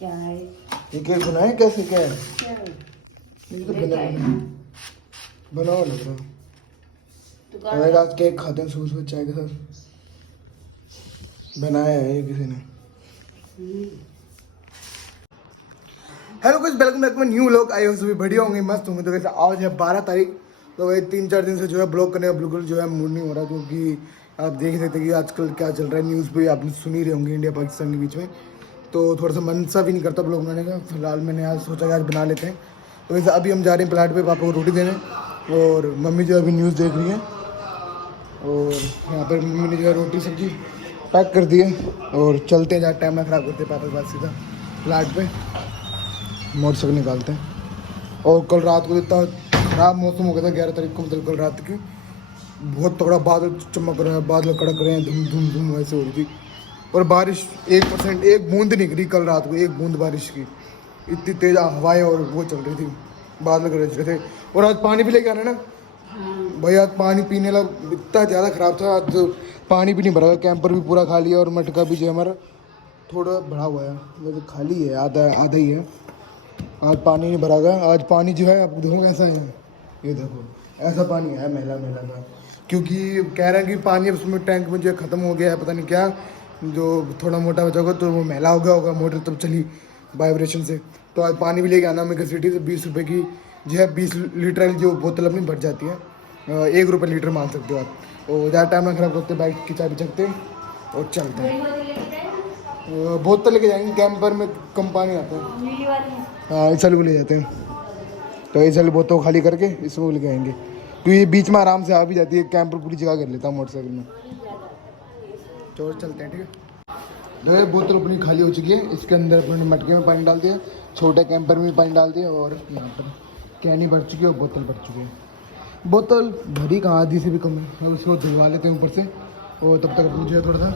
क्या है? ये केक बनाए कैसे क्या है? क्या है? ये तो लेके आए बना ना। बनाओ लग रहा। दुकान हमें आज केक खाते हैं सुबह सुबह चाय के साथ। बनाया है ये किसी ने। हेलो कुछ welcome back to new vlog. आई हो सभी बढ़िया होंगे, मस्त होंगे। तो वैसे आज है 12 तारीख। तो वही 3-4 दिन से जो है ब्लॉग करने का बिल्कुल जो है मूड नहीं हो रहा, क्योंकि आप देख सकते हैं कि आजकल क्या चल रहा है। न्यूज़ पे आपने सुन ही रहे होंगे इंडिया पाकिस्तान के बीच में। तो थोड़ा सा मन सा भी नहीं करता ब्लॉग बनाने का। फिलहाल मैंने आज सोचा कि आज बना लेते हैं। तो वैसे अभी हम जा रहे हैं प्लाट पे पापा को रोटी देने, और मम्मी जो अभी न्यूज़ देख रही है। और यहाँ पर मम्मी ने जो है रोटी सब्जी पैक कर दी है, और चलते हैं जहाँ टाइम ना ख़राब करते पापा के पास सीधा प्लाट पे मोटरसाइकिल निकालते हैं। और कल रात को इतना ख़राब मौसम हो गया था 11 तारीख को, मतलब कल रात की बहुत तगड़ा बादल चमक रहा है, बादल कड़क रहे हैं, धूम धूम धूम वैसे हो रही थी। और बारिश 1% एक बूंद नहीं गिरी कल रात को, एक बूंद बारिश की। इतनी तेज़ हवाएं और वो चल रही थी, बादल गरज रहे थे। और आज पानी भी लेके आना ना भाई, आज पानी पीने लगा इतना ज़्यादा ख़राब था। आज पानी भी नहीं भरा, कैंपर भी पूरा खाली है, और मटका भी जो है हमारा थोड़ा भरा हुआ है, मतलब खाली है, आधा आधा ही है। आज पानी नहीं भरा गया। आज पानी जो है आप देखो कैसा है, ये देखो ऐसा पानी है मैला मैला का, क्योंकि कह रहे हैं कि पानी उसमें टैंक में जो है ख़त्म हो गया है, पता नहीं क्या, जो थोड़ा मोटा बचा होगा तो वो मैला हो गया होगा, मोटर तब चली वाइब्रेशन से। तो आज पानी भी लेके आना मेगा सिटी से 20 रुपये की जो है 20 लीटर वाली जो बोतल अपनी भर जाती है। 1 रुपये लीटर मान सकते हो आप। और ज़्यादा टाइम ना खराब करते, बाइक की चाबी चकते और चलते हैं। बोतल लेके जाएंगे, कैंपर में कम पानी आता है। नीली वाली है। हाँ इस साल को ले जाते हैं। तो इस साल बोतल खाली करके इसमें लेके आएंगे, क्योंकि ये बीच में आराम से आ भी जाती है। कैंपर पूरी जगह कर लेता हूँ मोटरसाइकिल में। चलो चलते हैं, ठीक है। जो है बोतल अपनी खाली हो चुकी है। इसके अंदर अपने मटके में पानी डाल दिया, छोटे कैंपर में पानी डाल दिया, और यहाँ पर कैनी भर चुकी है और बोतल भर चुकी है। बोतल भरी कहाँ, आधी से भी कम है। अब उसको धुलवा लेते हैं ऊपर से, और तब तक अपन जो है थोड़ा सा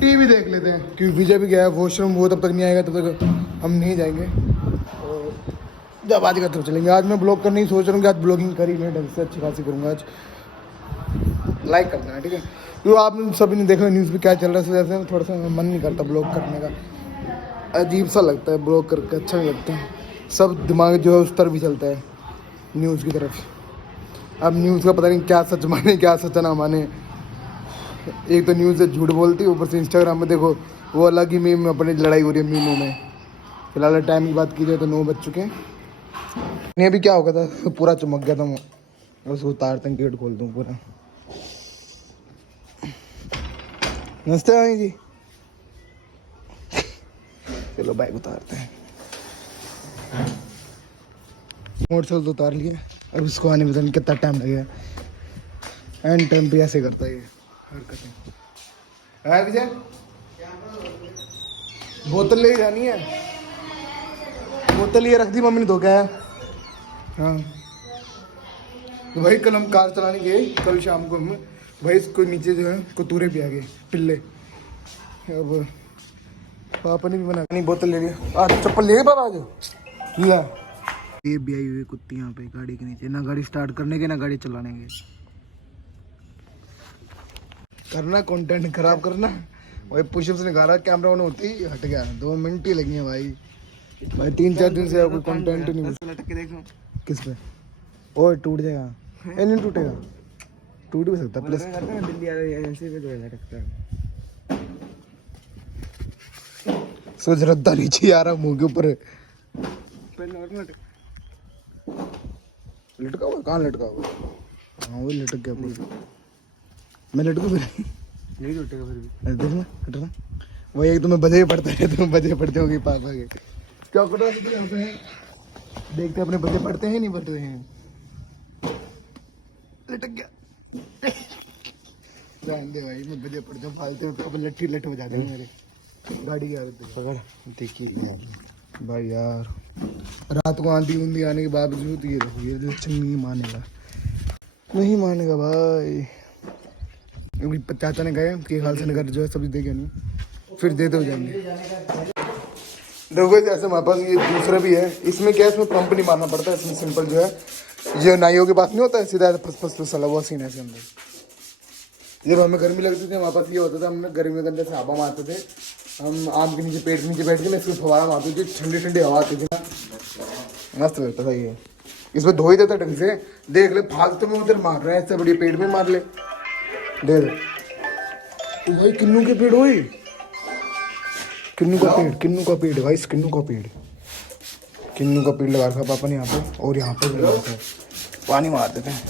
टीवी देख लेते हैं, क्योंकि विजय भी गया है वॉशरूम, वो तब तक नहीं आएगा तब तक हम नहीं जाएंगे। और जब आज का तब चलेंगे। आज मैं ब्लॉग करने ही सोच रहा हूँ कि आज ब्लॉगिंग कर ही मैं ढंग से अच्छी खासी करूँगा आज। लाइक कर देना, ठीक है। तो आप सभी ने देखा न्यूज़ पे क्या चल रहा है, वैसे थोड़ा सा मन नहीं करता ब्लॉग करने का। अजीब सा लगता है ब्लॉग करके, अच्छा नहीं लगता है। सब दिमाग जो है उस तरफ भी चलता है, न्यूज़ की तरफ। अब न्यूज़ का पता नहीं क्या सच माने क्या सच ना माने। एक तो न्यूज़ से झूठ बोलती है, ऊपर से इंस्टाग्राम में देखो वो अलग ही मीम में अपनी लड़ाई हो रही है मीमों में। फिलहाल टाइम की बात की जाए तो 9 बज चुके हैं। नहीं अभी क्या हो गया था, पूरा चमक गया था मैं, उसको उतारते हैं, गेट खोल दूँ पूरा। नमस्ते भाई जी। चलो बाइक उतारते हैं। मोटरसाइकिल तो उतार लिए, अब इसको आने में पता नहीं कितना टाइम लगेगा। एंड टाइम पे ऐसे करता है ये हरकतें। है विजय, बोतल ले जानी है, बोतल ये रख दी मम्मी ने धो के। हाँ तो भाई कल हम कार चलाने गए, कल शाम को हम भाई इसको नीचे जो है कतूरे भी आ गए, पिल्ले। अब पापा ने भी बना नहीं, बोतल ले लिया। आज चप्पल ले गए पापा आज लिया। ये भी आई हुई कुत्ती यहाँ पे गाड़ी के नीचे, ना गाड़ी स्टार्ट करने के ना गाड़ी चलाने के। करना कंटेंट खराब करना भाई। पुशअप्स ने कहा कैमरा ऑन होती ही हट गया, 2 मिनट ही लगी है भाई। भाई 3-4 दिन से कोई कंटेंट नहीं मिला। किस पे? ओए टूट जाएगा, ये नहीं टूटेगा, टूट भी सकता प्लस। सोच रहा नीचे आ रहा मुंह के ऊपर लटका हुआ। कहाँ लटका हुआ? हाँ वो लटक गया पूरा। मैं लटकू फिर नहीं टूटेगा फिर भी, देखना हटना। वही एक तो मैं बजे पड़ता है, तुम बजे पड़ते होगी पापा के। क्या कर रहा है, देखते अपने बजे पड़ते हैं नहीं पड़ते हैं। लटक गया। जान दे भाई, मैं बजे पड़ता हूँ फालतू में, अब लट्ठी लट बजा देंगे मेरे गाड़ी की हालत पकड़। देखिए भाई यार, रात को आंधी ऊंधी आने के बावजूद ये देखो, ये जो नहीं मानेगा, नहीं मानेगा भाई। क्योंकि चाचा ने गए कि हाल से नगर जो है सब्जी देखे नहीं, फिर देते हो जाएंगे। देखो जैसे हमारे पास ये दूसरा भी है, इसमें क्या है, इसमें पंप नहीं मारना पड़ता है। इसमें सिंपल जो है, जो नाइयों के पास नहीं होता है सीधा फस फस वाला, वो सीन है इसके अंदर। जब हमें गर्मी लगती थी हमारे पास ये होता था, हमने गर्मी के अंदर से हवा मारते थे हम आम के नीचे पेड़ के नीचे बैठ के ना इसमें फवारा मारते थे, ठंडी ठंडी हवा आती थी ना, मस्त लगता था ये। इसमें धो ही देता ढंग से, देख ले फालतू में उधर मार रहे हैं, इससे बढ़िया पेड़ में मार ले। देख तो भाई किन्नू के पेड़ हुई, किन्नू का पेड़ भाई, किन्नू का पेड़, किन्नू का पेड़ लगा रखा पापा ने यहाँ पे, और यहाँ पे भी लगा रखा है, पानी मार देते हैं।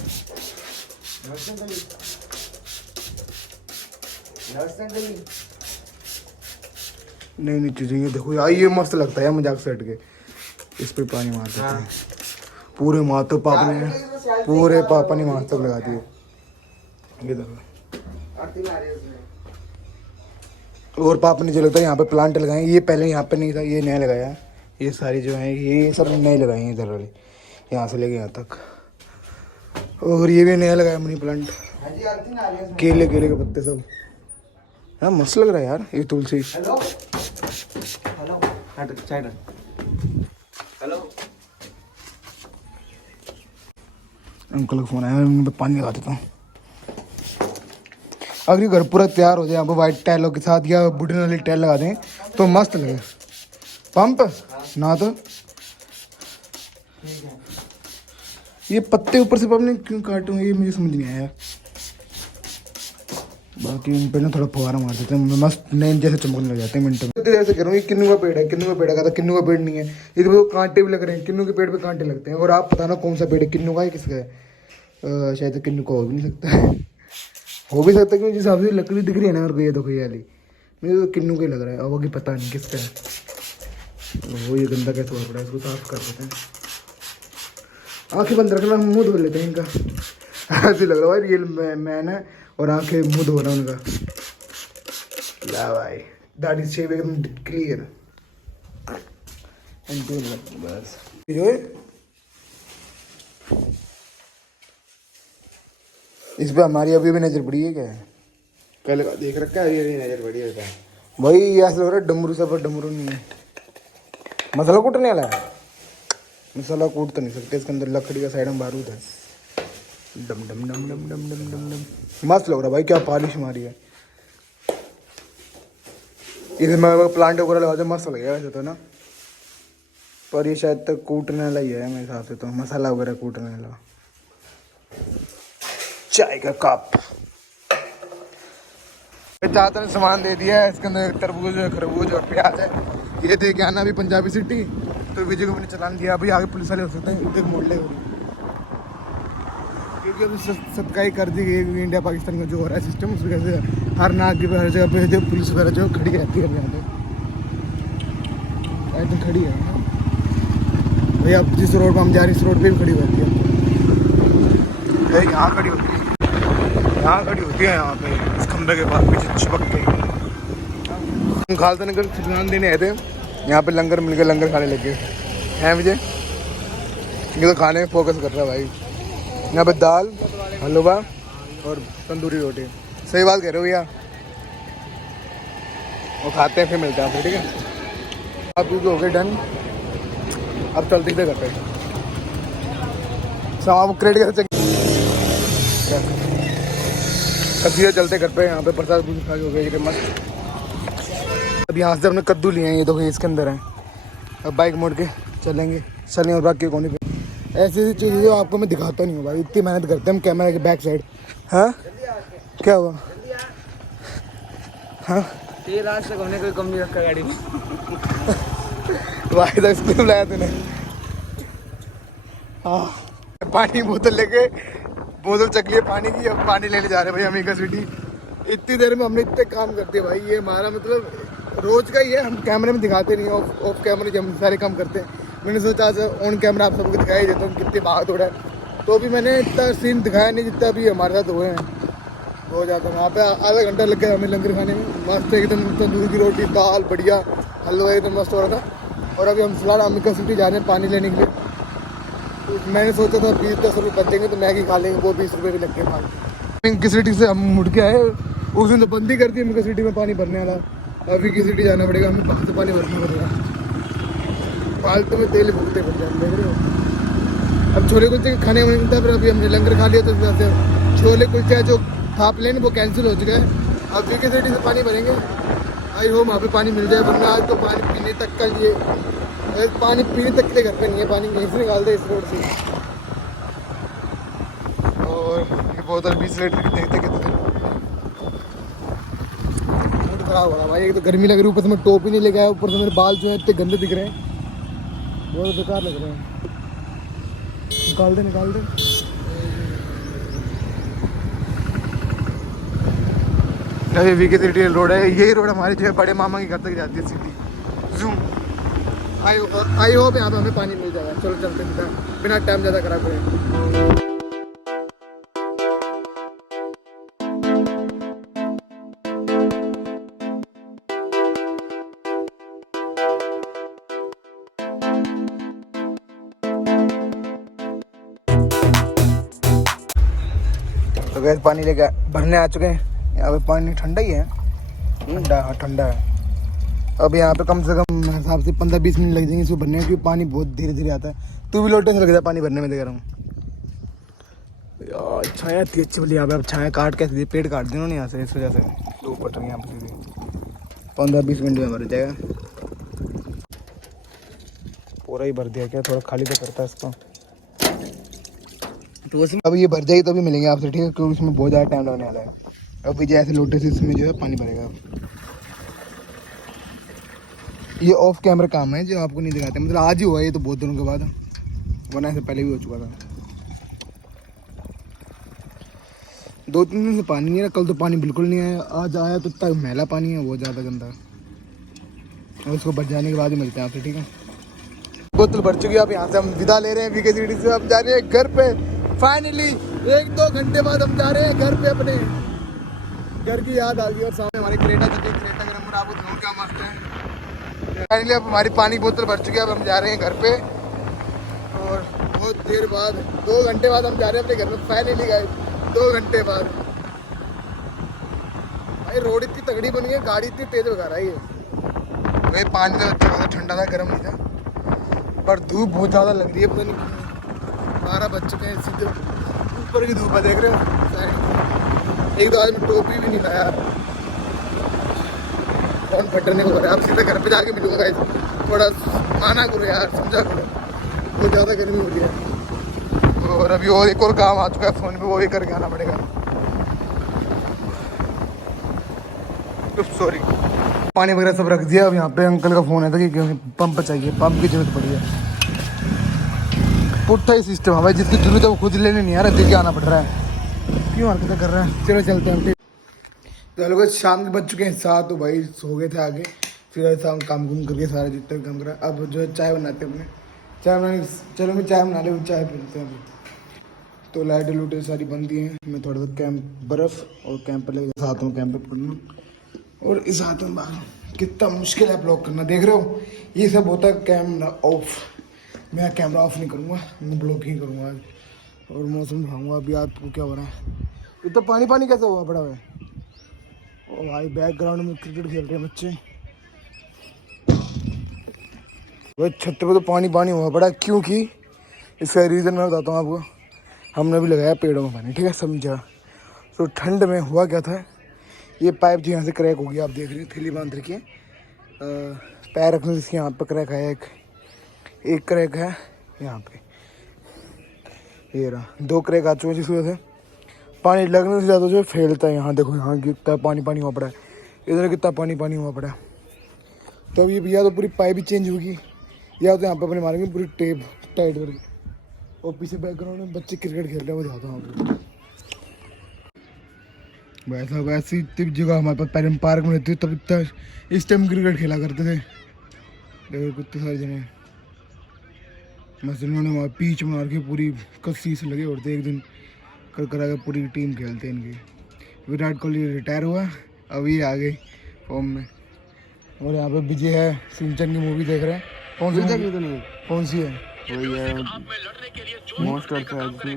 नहीं नहीं चीजें ये देखो यार, ये मस्त लगता है मजाक से हट के, इस पे पानी मार देते हैं पूरे माथे, पापा ने पूरे पापा ने माथे तक लगा दिए, ये देखो। और पापा ने जो लगता है यहाँ पे प्लांट लगाए, ये पहले यहाँ पे नहीं था, ये नया लगाया, ये सारी जो है ये सब नए लगाए हैं इधर वाले, यहाँ से लेके यहाँ तक। और ये भी नया लगाया मनी प्लांट, केले केले के पत्ते सब, हाँ मस्त लग रहा है यार ये तुलसी। हेलो अंकल का फोन आया, मैं पानी लगा देता हूँ। अगर ये घर पूरा तैयार हो जाए यहाँ पर वाइट टाइलों के साथ या वुडन वाली टाइल लगा दें तो मस्त लगे। पंप ना तो ये पत्ते ऊपर से आपने क्यों काटूंगा, ये मुझे समझ नहीं आया। बाकी इन पे ना थोड़ा फवारा मार देते हैं, मस्त नए जैसे चमकने लग जाते हैं मिनटों में। ऐसे करूँ, ये किन्नू का पेड़ है, किन्नू का पेड़ का था, किन्नू का पेड़ नहीं है, ये तो कांटे भी लग रहे हैं, किन्नू के पेड़ पे कांटे लगते हैं। और आप बताना कौन सा पेड़ है, किन्नू का है किसका है? शायद तो किन्नू का हो भी नहीं सकता है, हो भी सकता है क्योंकि जिस हिसाब से लकड़ी दिख रही है ना मेरे को, ये देखो ये वाली, मुझे तो किन्नू का ही लग रहा है, अब आगे पता नहीं किसका है। वो ये गंदा कैसे हुआ पड़ा है, इसको साफ कर देते हैं। आँखें बंद रखना, मुँह धो लेते हैं इनका, ऐसे लग रहा है रियल मैन है और आंखें मुंह धो रहा उनका। ला भाई दैट इज शेप एकदम क्लियर एंड बस जो है इस पे हमारी अभी भी नजर पड़ी है क्या? कल का देख रखा है, ये नजर पड़ी है भाई ये ऐसा लग रहा है डमरू सा, पर डमरू नहीं है। मसाला कूटने वाला है, मसाला कूट तो नहीं सकते, इसके अंदर लकड़ी का साइड में बारूद है। डम डम डम डम डम डम डम डम मस्त लग रहा भाई, क्या पॉलिश मारी है। इसे मैं प्लांट वगैरह लगा दे मस्त लगेगा वैसे तो ना, पर ये शायद तक कूटने वाला ही है मेरे हिसाब से, तो मसाला वगैरह कूटने वाला। चाय का कप चाचा ने सामान दे दिया है, इसके अंदर तरबूज है, खरबूज और प्याज है। ये दे के आना अभी पंजाबी सिटी, तो विजय को मैंने चलान दिया। अभी आगे पुलिस वाले हो सकते हैं, उधर मोड़ लेगा क्योंकि अभी सत्काई कर दी गई इंडिया पाकिस्तान का जो हो रहा है सिस्टम, उस वजह से हर नाक की हर जगह पे जो पुलिस वगैरह जो खड़ी रहती है यहाँ पे, तो खड़ी है भाई। अब जिस रोड पर हम जा रहे हैं इस रोड पे भी खड़ी रहती है, यहाँ खड़ी होती है, यहाँ खड़ी होती है, यहाँ पे इस खंबे के पास पीछे चिपक के। हम खालसा नगर खिलान देने आए थे, यहाँ पे लंगर मिल गया, लंगर खाने लगे हैं विजय। ये तो खाने में फोकस कर रहा है भाई। यहाँ पे दाल, हलवा और तंदूरी रोटी। सही बात कह रहे हो भैया, वो खाते हैं फिर मिलते हैं आपसे, ठीक है? आप क्योंकि हो गए डन, अब चलते थे घर पे। सामान क्रेडिट कैसे सीधे चलते घर पे, यहाँ पे प्रसाद खा के हो गए मस्त। अब यहाँ से हमने कद्दू लिए हैं, ये देखो इसके अंदर है। अब बाइक मोड़ के चलेंगे और बाकी कोने पे ऐसी ऐसी चीज़ें जो आपको मैं दिखाता नहीं हूँ भाई, इतनी मेहनत करते हैं हम कैमरा के बैक साइड। हाँ क्या हुआ? हाँ तेल आज तक हमने कोई कम नहीं रखा गाड़ी में। भाई तक स्कूल लाया तूने। हाँ पानी बोतल लेके, बोतल चक लिए पानी की, अब पानी लेने जा रहे हैं भाई अमेरिका सिटी। इतनी देर में हमने इतने काम कर दिए भाई, ये हमारा मतलब रोज का ही है, हम कैमरे में दिखाते नहीं, ऑफ कैमरे जब हम सारे काम करते हैं। मैंने सोचा आज ऑन कैमरा आप सबको दिखाई देता हूँ कितनी भाग दौड़ा है, तो भी मैंने इतना सीन दिखाया नहीं जितना अभी हमारे साथ हुए हैं। हो जाता है वहाँ पे आधा घंटा लग गया हमें लंगर खाने में, मस्त एकदम तंदूरी की रोटी, दाल बढ़िया, हलवा एकदम मस्त हो रहा था। और अभी हम फिलहाल अमेरिका सिटी जा रहे हैं पानी लेने के लिए। तो मैंने सोचा था 20-10 रुपये बच देंगे तो मैगी खा लेंगे, वो 20 रुपये भी लग गए पानी। अमेरिका सिटी से हम मुड़ के आए, उस दिन तो बंद ही कर दी अमेरिका सिटी में पानी भरने वाला। अभी की सिटी जाना पड़ेगा हमें, कहाँ से पानी भरना पड़ेगा, फालतू में तेल भुगते पड़ जाए, देख रहे हो। अब छोले कुलचे खाने में मिलता है, पर अभी हमने लंगर खा लिया तो छोले कुलचे जो था प्लेन वो कैंसिल हो चुका है। अब वीके सिटी से पानी भरेंगे, आई होप वहाँ पे पानी मिल जाए, वरना आज तो पानी पीने तक का लिए पानी पीने तक के घर पे नहीं है, पानी कहीं से निकाल दे इस रोड से। और ये बोतल 20 लीटर की देखते कितने मूड खराब हो रहा भाई। एक तो गर्मी लग रही है, ऊपर से मैं टोपी नहीं लेके आया, ऊपर से मेरे बाल जो है इतने गंदे दिख रहे हैं, बहुत बेकार लग रहे हैं। निकाल दे निकाल दे। ये वीके सिटी रोड है, यही रोड हमारे जो है बड़े मामा के घर तक जाती है सीधी जूम। आई होप यहाँ पे हमें पानी मिल जाएगा। चलो चलते बिना टाइम ज़्यादा खराब करें। तो गैस पानी लेके भरने आ चुके हैं। यहाँ पे पानी ठंडा ही है, ठंडा हाँ ठंडा है। अब यहाँ पे कम से कम मेरे हिसाब से 15-20 मिनट लग जाएंगे इसको भरने में, क्योंकि पानी बहुत धीरे धीरे आता है। तू भी लोटे से लग जाए पानी भरने में, देख रहा हूँ यार। छाया थी अच्छी बोली यहाँ पे, अब छाया काट कैसे दी, पेड़ काट दी उन्होंने यहाँ से, इस वजह से धूप पड़ रही है यहाँ पे सीधी। 15-20 मिनट में भर जाएगा। पूरा ही भर दिया क्या, थोड़ा खाली तो करता है इसको। तो अब ये भर जाएगी तभी मिलेंगे आपसे, ठीक है, क्योंकि इसमें बहुत ज़्यादा टाइम लगने वाला है। अभी जैसे लोटे से इसमें जो है पानी भरेगा। ये ऑफ कैमरा काम है जो आपको नहीं दिखाते, मतलब आज ही हुआ ये तो बहुत दिनों के बाद, वरना से पहले भी हो चुका था। 2-3 दिन से पानी नहीं है, कल तो पानी बिल्कुल नहीं आया, आज आया तो इतना मैला पानी है, बहुत ज़्यादा गंदा। और इसको भर जाने के बाद ही मिलते हैं आपसे, ठीक है। बोतल भर चुकी है, अब यहाँ से हम विदा ले रहे हैं वीके सिटी से। हम जा रहे हैं घर पे फाइनली। 1-2 घंटे बाद हम जा रहे हैं घर पे, अपने घर की याद आ गई। और सामने हमारी क्रेटा चल रही है, क्रेटा का नंबर आपको दिखाऊं क्या मस्त है। फाइनली अब हमारी पानी बोतल भर चुकी है, अब हम जा रहे हैं घर पे। और बहुत देर बाद 2 घंटे बाद हम जा रहे हैं अपने घर में फाइनली गाइस, 2 घंटे बाद। भाई रोड इतनी तगड़ी बनी है, गाड़ी इतनी तेज भगा रही है। भाई पानी तो अच्छा ठंडा था, गर्म नहीं था, पर धूप बहुत ज़्यादा लग रही है। पता नहीं 12 बज चुके हैं, सीधे ऊपर की धूप है, देख रहे हो। एक तो आज मैं टोपी भी नहीं लाया, फोन फटने को रहा है। अब सीधा घर पे जाके मिलूंगा। थोड़ा माना करो यार, समझा करो, बहुत ज़्यादा गर्मी हो रही है। और अभी और एक और काम आ चुका है फ़ोन पे, वो भी करके आना पड़ेगा। सॉरी, पानी वगैरह सब रख दिया। अब यहाँ पे अंकल का फ़ोन आया था कि पंप चाहिए, पंप की जरूरत पड़ी है। पुट्ठा ही सिस्टम है भाई, जिसकी जरूरत है वो खुद लेने नहीं आ रहा, दे के आना पड़ रहा है। क्यों हरकतें कर रहा है। चलो चलते हैं। तो लोग शाम के बज चुके हैं 7, तो भाई सो गए थे आगे, फिर ऐसा हम काम करके सारे जितने काम करा। अब जो है चाय बनाते हैं अपने, चाय बनाने, चलो मैं चाय बना ले, चाय पीते हैं। तो लाइटें लूटें सारी बंद दी हैं। मैं थोड़ा सा कैंप बर्फ़ और कैंप पर लेकर हाथ में कैंप पर पड़ना, और इस हाथ में बाहर। कितना मुश्किल है ब्लॉक करना, देख रहे हो। ये सब होता है कैमरा ऑफ, मैं कैमरा ऑफ नहीं करूँगा, मैं ब्लॉकिंग करूँगा आज। और मौसम दिखाऊँगा अभी आपको क्या हो रहा है। इतना पानी पानी कैसे हुआ पड़ा है। ओ भाई बैकग्राउंड में क्रिकेट खेल रहे हैं बच्चे। भाई छत पे तो पानी पानी हुआ पड़ा, क्योंकि इसका रीज़न मैं बताता हूँ आपको। हमने भी लगाया पेड़ों में पानी, ठीक है, समझा। तो ठंड में हुआ क्या था, ये पाइप जो यहाँ से क्रैक हो गया, आप देख रहे हैं, थैली बांध रखी है, पैर रखने से इसके यहाँ पर क्रैक है, एक क्रैक है यहाँ पे, ये रहा। 2 क्रैक आ चुके हैं, जिस वजह से पानी लगने से ज़्यादा जो है फैलता है। यहाँ देखो, यहाँ कितना पानी पानी हुआ पड़ा है, इधर कितना पानी पानी हुआ पड़ा है। तो अब ये भैया तो पूरी पाइप ही चेंज होगी, या तो यहाँ पर अपने मारेंगे पूरी टेप टाइट करके। और पीछे बैकग्राउंड में बच्चे क्रिकेट खेल रहे हैं, वो दिखाता हूँ आपको। वैसा वैसी इतनी जगह हमारे पास पहले पार्क में रहती, तब इतना इस टाइम क्रिकेट खेला करते थे। देखो कितने सारे जने मस्त, इन्होंने वहाँ पीच बना के पूरी कस्सी से लगे होते। एक दिन कर करा के पूरी टीम खेलते हैं इनकी। विराट कोहली रिटायर हुआ, अभी आ गए फॉर्म में। और यहाँ पे विजय है, सिंचन की मूवी देख रहे हैं। कौन सी मूवी? तो नहीं, कौन सी है? वही है, मौज करता है जिसमें।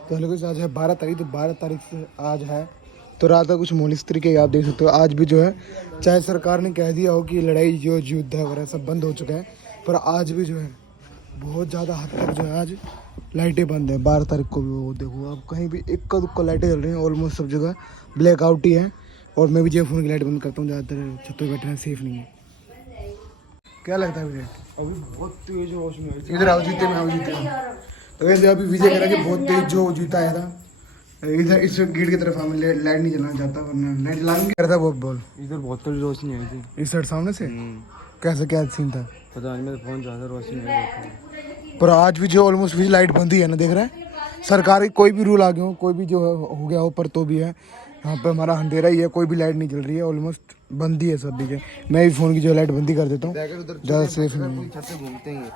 तो हेलो आज है 12 तारीख, तो 12 तारीख से आज है तो रात का कुछ मोनिस तरीके आप देख सकते हो। आज भी जो है, चाहे सरकार ने कह दिया हो कि लड़ाई जो युद्ध है वगैरह सब बंद हो चुका है, पर आज भी जो है बहुत ज़्यादा हद तक जो है आज लाइटें बंद है। 12 तारीख को भी वो देखो अब कहीं भी इक्का दुक्का लाइटें जल रही हैं, ऑलमोस्ट सब जगह ब्लैकआउट ही है। और मैं भी जो फ़ोन की लाइट बंद करता हूँ, ज़्यादातर छत पे बैठना सेफ नहीं है। क्या लगता है विजय? अभी बहुत तेज रोशनी है। इधर आओ जीते में, आओ जीते में। तो वैसे अभी विजय कह रहा कि बहुत तेज जो जीता आया था इधर इस गेट की तरफ। हमें लाइट नहीं जलाना चाहता, वरना लाइट जलाने क्या था वो बोल। इधर बहुत तेज रोशनी आई थी। इस साइड सामने से कैसे क्या सीन था पता नहीं, मैं फोन ज्यादा रोशनी आई थी। पर आज भी जो ऑलमोस्ट भी लाइट बंद ही है ना, देख रहे हैं सरकारी कोई भी रूल आ गया हो, कोई भी जो हो गया हो, पर तो भी है यहाँ पे हमारा अंधेरा ही है, कोई भी लाइट नहीं जल रही है, ऑलमोस्ट बंद ही है सब चीज़ें। मैं भी फ़ोन की जो लाइट बंद ही कर देता हूँ, ज़्यादा सेफ नहीं है। छत से घूमते हैं।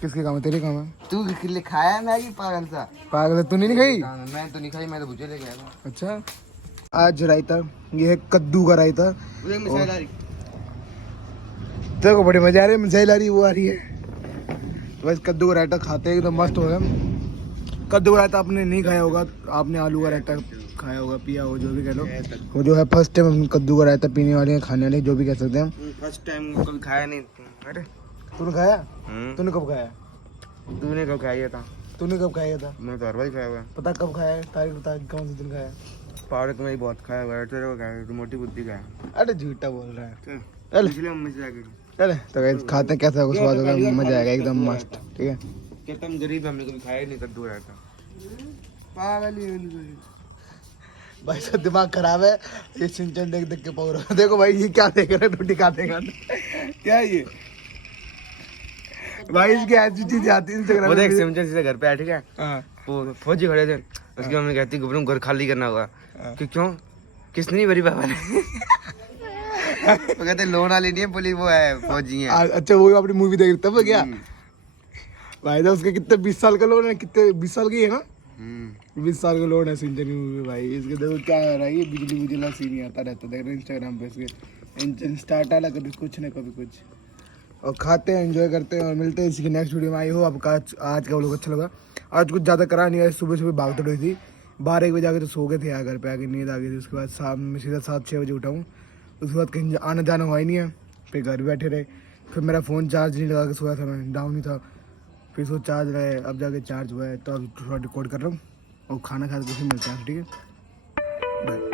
किसके काम है? तेरे काम है। तू किले खाया मैगी पागल सा? पागल है, तू नहीं खाई? मैं तो नहीं खाई, मैं तो भुजिया लेके आया था। अच्छा आज रायता, ये है कद्दू का रायता। तेरे को बड़ी मजा आ रही है, मिसाइल आ रही है, वो आ रही है। बस कद्दू का रायता खाते हैं एकदम मस्त हो गया। कद्दू का रायता आपने नहीं खाया होगा, आपने आलू का रायता खाया होगा, पिया हो, जो भी कह लो। वो जो है फर्स्ट टाइम हम कद्दू का रायता पीने वाले हैं, खाने वाले, जो भी कह सकते हैं हम। फर्स्ट टाइम कभी खाया नहीं। अरे तूने खाया? तूने कब खाया? तूने कब खाया था? तूने कब खाया था? मैं तो हर बार खाया हुआ है। पता कब खाया है? तारीख बता, कौन से दिन खाया? पाउडर में ही बहुत खाया हुआ है। तेरे को खाया, तू मोटी बुद्धि का है। अरे झूठा बोल रहा है। चल इसलिए मम्मी से जाके चले तो गाइस खाते हैं, कैसा होगा स्वाद होगा, मजा आएगा एकदम मस्त। ठीक है कहता हम गरीब हैं, हमने कभी खाया ही नहीं कद्दू रहता। पागल ही है। भाई सब दिमाग खराब है, ये सिंचन देख देख के पौ रहा है। देखो भाई ये क्या देख रहे हैं, रोटी खाते खाते क्या है ये भाई, इसकी ऐसी चीज आती है इंस्टाग्राम वो देख पे। सिमचन सीधे घर पे आया, ठीक है। हाँ वो फौजी खड़े थे, उसकी मम्मी कहती घबराऊं घर खाली करना होगा। कि क्यों? किसने नहीं भरी पापा ने? वो कहते लोन वाली नहीं है, पुलिस वो है, फौजी है। अच्छा वो अपनी मूवी देख तब है क्या? भाई तो उसके कितने 20 साल का लोन है, कितने 20 साल की है ना, 20 साल का लोन है सिंचन की मूवी। भाई इसके देखो क्या हो रहा है, ये बिजली बिजला सीन ही आता रहता, देख रहे इंस्टाग्राम पे इसके इंस्टार्ट आला, कभी कुछ ना कभी कुछ। और खाते हैं, एंजॉय करते हैं और मिलते हैं इसी की नेक्स्ट वीडियो में। आई हो आपका आज का व्लॉग अच्छा लगा। आज कुछ ज़्यादा करा नहीं है, सुबह सुबह भाग दौड़ हुई थी, 12-1 बजे आके तो सो गए थे यार, घर पे आके नींद आ गई थी। उसके बाद शाम में सीधा 7-6 बजे उठा हूँ। उसके बाद कहीं आना जाना हुआ ही नहीं है, फिर घर बैठे रहे। फिर मेरा फ़ोन चार्ज नहीं लगा के सोया था मैं, डाउन ही था। फिर उसको चार्ज रहे, अब जाके चार्ज हुआ है, तो अब थोड़ा रिकॉर्ड कर रहा हूँ और खाना खा के फिर मिलते हैं, ठीक है बाय।